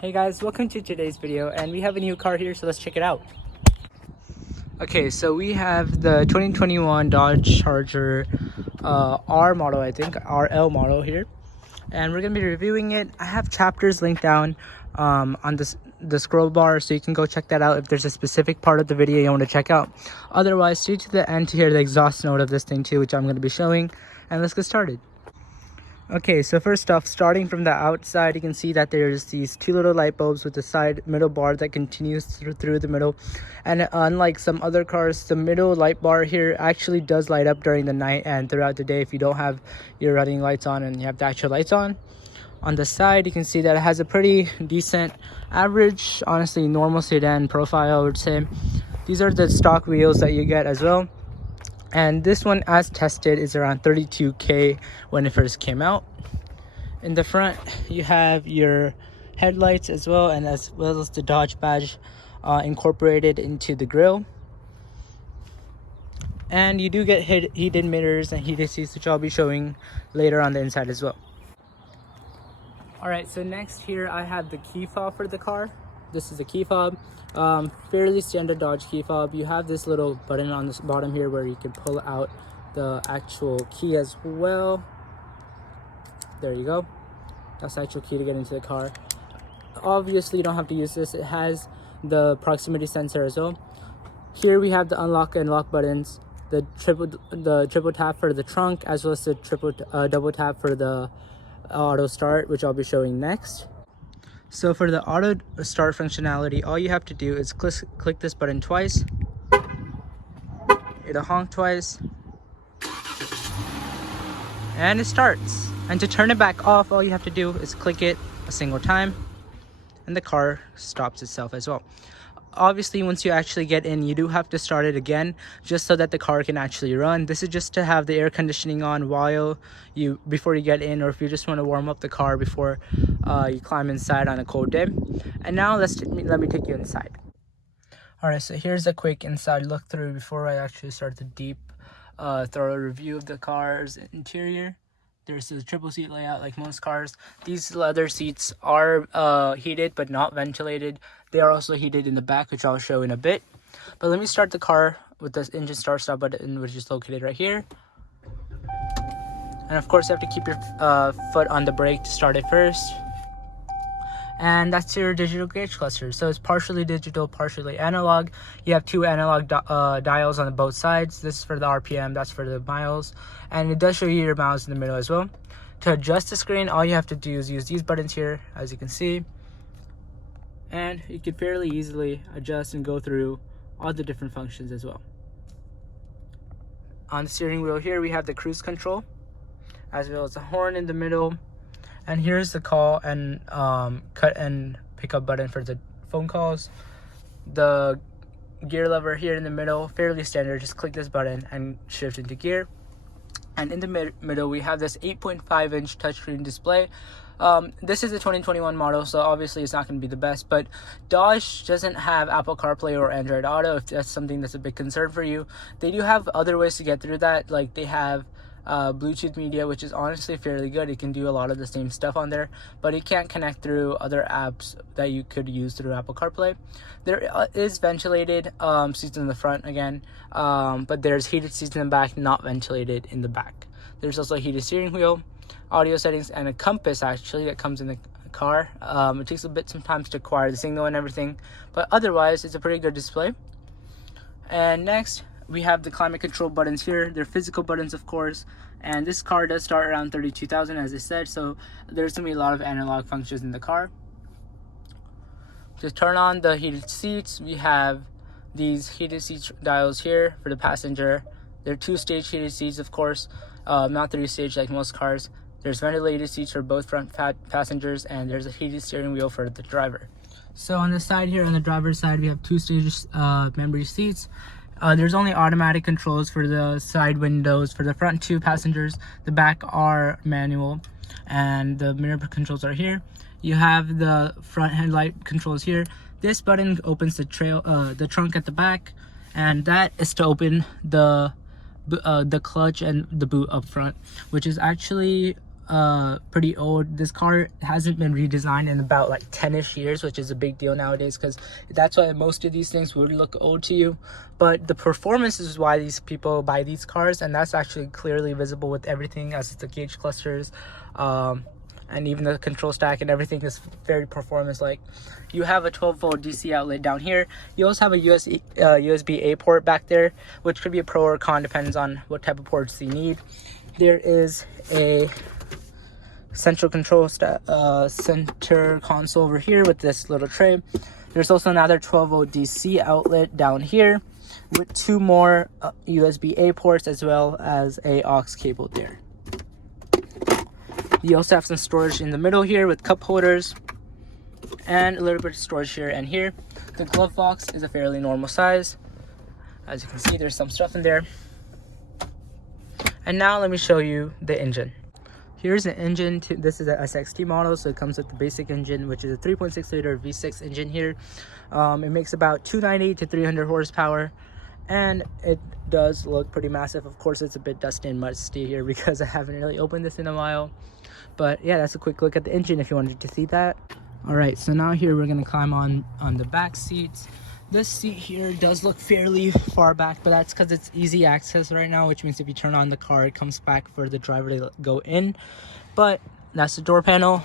Hey guys, welcome to today's video, and we have a new car here, so let's check it out. Okay, so we have the 2021 Dodge Charger R model, I think, RL model here, and we're going to be reviewing it. I have chapters linked down on the scroll bar, so you can go check that out if there's a specific part of the video you want to check out. Otherwise, stay to the end to hear the exhaust note of this thing too, which I'm going to be showing, and let's get started. Okay, so first off, starting from the outside, you can see that there's these two little light bulbs with the side middle bar that continues through the middle. And unlike some other cars, the middle light bar here actually does light up during the night and throughout the day if you don't have your running lights on and you have the actual lights on. On the side, you can see that it has a pretty decent, average, honestly normal sedan profile, I would say. These are the stock wheels that you get as well. And this one, as tested, is around 32K when it first came out. In the front, you have your headlights as well, and as well as the Dodge badge incorporated into the grille. And you do get heated mirrors and heated seats, which I'll be showing later on the inside as well. Alright, so next here I have the key fob for the car. This is the key fob. Fairly standard Dodge key fob. You have this little button on this bottom here where you can pull out the actual key as well. There you go. That's the actual key to get into the car. Obviously you don't have to use this. It has the proximity sensor as well. Here we have the unlock and lock buttons, the triple tap for the trunk, as well as the double tap for the auto start, which I'll be showing next. So for the auto start functionality, all you have to do is click this button twice. It'll honk twice. And it starts. And to turn it back off, all you have to do is click it a single time. And the car stops itself as well. Obviously, once you actually get in, you do have to start it again just so that the car can actually run. This is just to have the air conditioning on before you get in, or if you just want to warm up the car before you climb inside on a cold day. And now let me take you inside. Alright, so here's a quick inside look through before I actually start the deep thorough review of the car's interior. There's a triple seat layout like most cars. These leather seats are heated but not ventilated. They are also heated in the back, which I'll show in a bit. But let me start the car with this engine start button, which is located right here. And of course, you have to keep your foot on the brake to start it first. And that's your digital gauge cluster. So it's partially digital, partially analog. You have two analog dials on both sides. This is for the RPM, that's for the miles. And it does show you your miles in the middle as well. To adjust the screen, all you have to do is use these buttons here, as you can see. And you can fairly easily adjust and go through all the different functions as well. On the steering wheel here, we have the cruise control, as well as the horn in the middle. And here's the call and cut and pick up button for the phone calls. The gear lever here in the middle, fairly standard. Just click this button and shift into gear. And in the middle, we have this 8.5-inch touchscreen display. This is a 2021 model, so obviously it's not going to be the best, but Dodge doesn't have Apple Carplay or Android Auto, if that's something that's a big concern for you. They do have other ways to get through that, like they have Bluetooth media, which is honestly fairly good. It can do a lot of the same stuff on there, but it can't connect through other apps that you could use through Apple CarPlay. There is ventilated seats in the front again, but there's heated seats in the back, not ventilated in the back. There's also a heated steering wheel, audio settings, and a compass actually that comes in the car. It takes a bit sometimes to acquire the signal and everything, but otherwise it's a pretty good display. And next, we have the climate control buttons here. They're physical buttons, of course, and this car does start around 32,000, as I said, so there's gonna be a lot of analog functions in the car. To turn on the heated seats, we have these heated seat dials here for the passenger. They're two-stage heated seats, of course, not three-stage like most cars. There's ventilated seats for both front passengers, and there's a heated steering wheel for the driver. So on the side here, on the driver's side, we have two-stage memory seats. There's only automatic controls for the side windows. For the front two passengers, the back are manual, and the mirror controls are here. You have the front headlight controls here. This button opens the trunk at the back, and that is to open the clutch and the boot up front, which is actually pretty old. This car hasn't been redesigned in about like 10ish years, which is a big deal nowadays, because that's why most of these things would look old to you. But the performance is why these people buy these cars, and that's actually clearly visible with everything, as the gauge clusters, and even the control stack and everything is very performance like. You have a 12-volt DC outlet down here. You also have a USB-A port back there, which could be a pro or con, depends on what type of ports you need. There is a central control center console over here with this little tray. There's also another 12-volt DC outlet down here with 2 more USB-A ports, as well as a aux cable there. You also have some storage in the middle here with cup holders, and a little bit of storage here and here. The glove box is a fairly normal size. As you can see, there's some stuff in there. And now let me show you the engine. Here's the engine. This is an SXT model, so it comes with the basic engine, which is a 3.6 liter V6 engine here. It makes about 290 to 300 horsepower, and it does look pretty massive. Of course, it's a bit dusty and musty here because I haven't really opened this in a while. But yeah, that's a quick look at the engine if you wanted to see that. All right, so now here we're gonna climb on the back seats. This seat here does look fairly far back, but that's because it's easy access right now, which means if you turn on the car, it comes back for the driver to go in. But that's the door panel.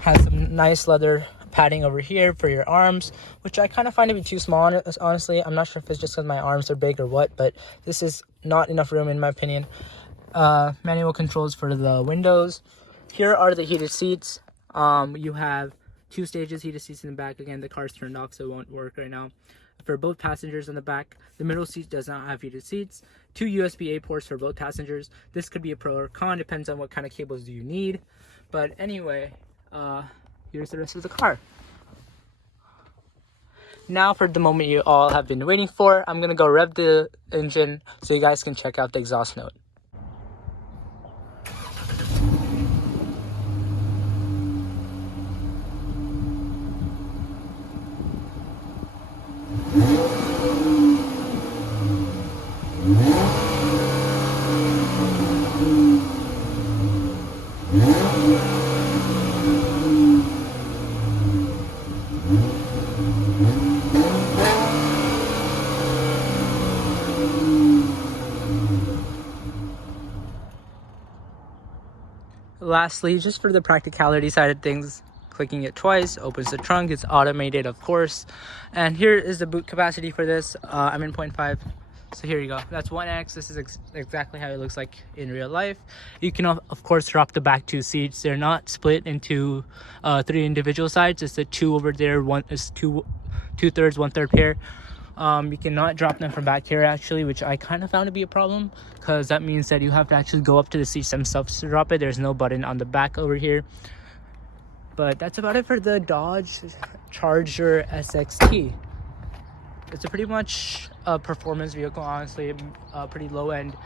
Has some nice leather padding over here for your arms, which I kind of find to be too small, honestly. I'm not sure if it's just because my arms are big or what, but this is not enough room in my opinion. Manual controls for the windows. Here are the heated seats. You have 2 stages heated seats in the back. Again, the car's turned off, so it won't work right now. For both passengers in the back, the middle seat does not have heated seats. 2 USB-A ports for both passengers. This could be a pro or con, depends on what kind of cables do you need. But anyway, here's the rest of the car. Now for the moment you all have been waiting for, I'm gonna go rev the engine so you guys can check out the exhaust note. Lastly, just for the practicality side of things, clicking it twice opens the trunk. It's automated, of course. And here is the boot capacity for this. I'm in 0.5, so here you go. That's 1x. This is exactly how it looks like in real life. You can of course drop the back 2 seats. They're not split into 3 individual sides. It's the 2 over there. One is 2/3, 1/3 pair. You cannot drop them from back here actually, which I kind of found to be a problem, because that means that you have to actually go up to the seats themselves to drop it. There's no button on the back over here. But that's about it for the Dodge Charger SXT. It's a pretty much a performance vehicle, honestly. Pretty low end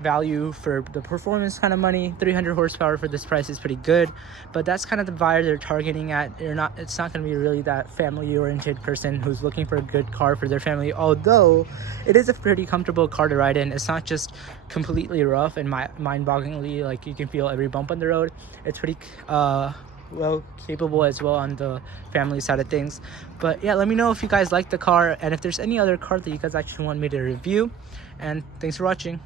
value for the performance kind of money. 300 horsepower for this price is pretty good, but that's kind of the buyer they're targeting at. It's not going to be really that family oriented person who's looking for a good car for their family, although it is a pretty comfortable car to ride in. It's not just completely rough and mind-bogglingly like you can feel every bump on the road. It's pretty well capable as well on the family side of things. But yeah, let me know if you guys like the car and if there's any other car that you guys actually want me to review. And thanks for watching.